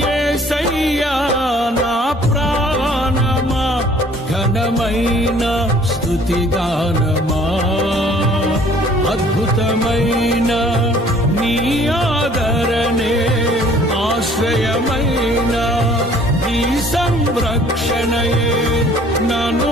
य्याना प्राणमा धनमयिना स्तुतिगानमा अद्भुतमयेन निदरणे आश्रयमयेन E संरक्षणये ननु